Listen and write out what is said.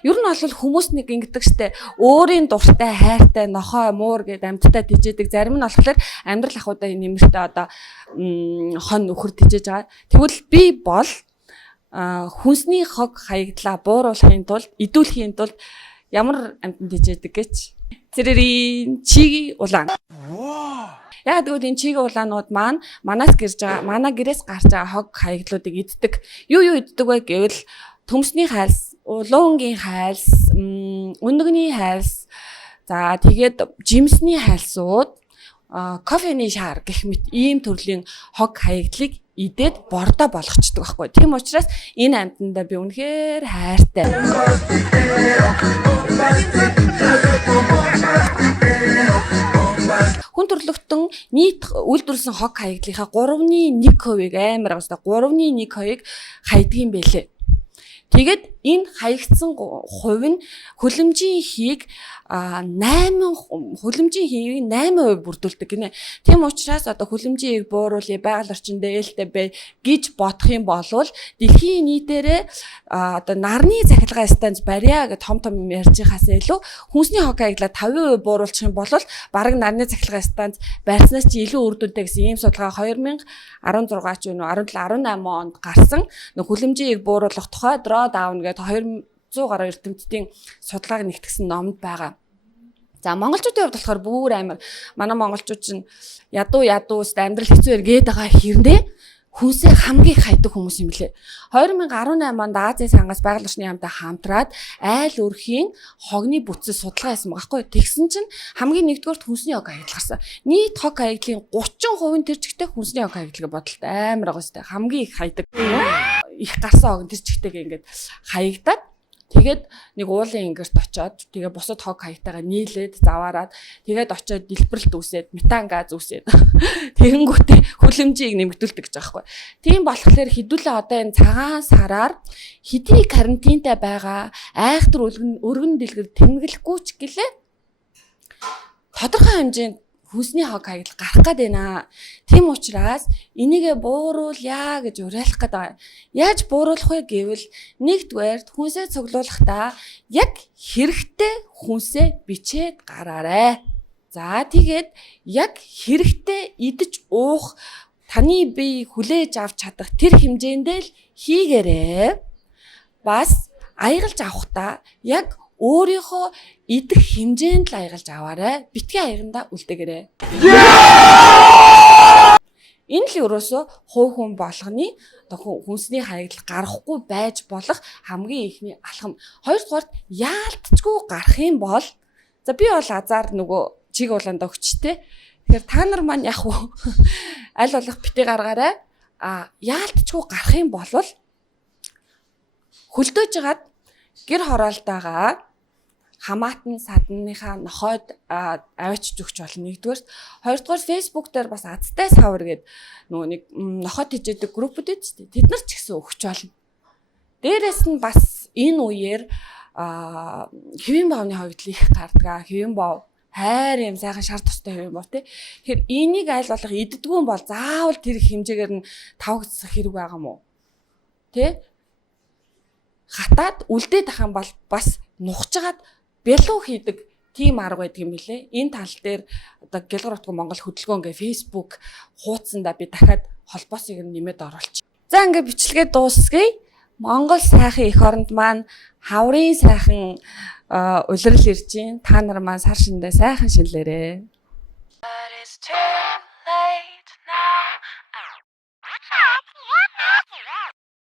Ер нь бол хүмүүс нэг ингэдэг штэ өөрийн дуртай, хайртай, нохой, муур гэдэг амьттай тижээдэг. Зарим нь болохоор амьдрал ахуйдаа нэмэртэй одоо хон нөхөр тижээж байгаа. Тэгвэл би бол хүнсний хог хаягдлаа бууруулахын тулд, идүүлэхийн тулд ямар амьтан тижээдэг гэж. Цэрэрийн чиги улаан. Яг тэгвэл энэ чиги улаанууд маань манаас гэрж байгаа, манай гэрээс гарч байгаа хог хаяглуудыг иддэг. Юу иддэг вэ гэвэл төмсний хайлс, улуунгийн хайлс, өндөгний хайлс, за тэгээд жимсний хайлсууд, кофений шар гэх мэт ийм төрлийн хог хаягдлыг идээд бордоо болгочдөг байхгүй. Тийм учраас энэ амьтандаа би үнэхээр хайртай. Хүн төрлөختөн нийт үйлдвэрлэсэн хог хаягдлынхаа 3.1%-ийг амар агаас 3.1%-ийг хаягдаг юм байлээ. Тэгээд энэ хаягдсан хувь нь хөлөмжийн хийг 8% бүрдүүлдэг гинэ. Тийм учраас одоо хөлөмжийн хийг бууруулъя, байгаль орчин дээлтэй бай гэж бодох юм бол дэлхийн нийтээрээ одоо нарны цахилгаан станц барья гэж том ярьж байхаас илүү хүнсний хог хаягдлаа 50% бууруулчих юм бол бараг нарны цахилгаан станц барьснаас ч илүү үр дүнтэй гэсэн ийм судалгаа 2016 ч юм уу 17 18 онд гарсан хөлөмжийн хийг бууруулах тухай Drawdown гэдэг 200 гаруй эрдэмтдийн судалгааг нэгтгэсэн номд байгаа. За монголчуудын хувьд болохоор бүр амар манай монголчууд чинь ядуу амьдрал хэцүү эргээд байгаа хэрнээ хүнсээ хамгийн хайдаг хүмүүс юм лээ. 2018 онд Азийн сангаас байгаль орчны яамтай хамтраад айл өрхийн хогны бүтцэл судалгаа хийсэн байгаа байхгүй. Тэгсэн чинь хамгийн нэгдүгээрт хүнсний хог хаягдал гарсан. Нийт хог хаягдлын 30% тэр чигтээ хүнсний хог хаягдлыг бодолтой амар байгаа сте. Хамгийн их хайдаг. Их гарсан хог тэр чигтэйг ингээд хаягдаад тэгээд нэг уулын ингэрт очоод тэгээ бусад хог хаягтайгаа нийлээд заваараад тэгээд очоод дэлбэрэлт үүсээд метан газ үүсээд тэгэнгүүтээ хөлөмжийг нэмэгдүүлдэг гэж байгаа байхгүй. Тийм болохоор хэдүүлээ одоо энэ цагаан сараар хэдий карантинтай байгаа айхтар өргөн дэлгэр тэмдэглэхгүй ч гэлээ тодорхой хэмжээнд хүнсний хог хаягдал гарах гээд байна. Тийм учраас энийгээ бууруулъя гэж уриалах гээд байгаа. Яаж бууруулах вэ гэвэл нэгдүгээр хүнсээ цуглуулахдаа яг хэрэгтэй хүнсээ бичээд гараарай. За тэгээд яг хэрэгтэй идэж уух таны бие хүлээж авч чадах тэр хэмжээндээ л хийгээрэй. Бас аягалж авахдаа яг өөрийнхөө идэх хэмжээнд л аягалж аваарай. Битгий аягандаа үлдээгээрэй. Энэ л ерөөсөө хувь хүн болгоны хүнсний хаягдал гарахгүй байж болох хамгийн ихний алхам. Хоёрдугаарт яалтчгүй гарах юм бол за би бол азар нөгөө чиг улаанд өгчтэй. Тэгэхээр та нар маань яг уу аль болох битгий гаргаарай. Яалтчгүй гарах юм бол хөлдөөж жагаад гэр хороолтойгоо хамаатан садныхаа нохойд авчиж өгч болно нэгдүгээр. Хоёрдугаар Facebook дээр бас азтай савар гэдэг нөгөө нэг нохойд хижээдэг группүүд дээ. Тэд нар ч гэсэн өгч болно. Дээрээс нь бас энэ үеэр хэвийн баавны хавьдлыг их гардаг. Хэвийн баав хайр юм сайхан шар тустай хэвийн баав тий. Тэгэхээр энийг аль болох иддэггүй бол заавал тэр хэмжээгээр нь тавгдсах хэрэг байгаа мó. Тий? Хатаад үлдээд ах юм бол бас нухажгаад бэлүү хийдэг тийм арга байдаг юм билэ. Энэ тал дээр одоо Гэлгар утга Монгол хөдөлгөөн гээ Facebook хуудсандаа би дахиад холбоосыг нэмээд оруулчих. За ингээ бичлэгээ дуусгая. Монгол сайхан эх оронд маань хаврын сайхан улирал ирж гин. Та нар маань сар шиндээ сайхан шинлээрээ.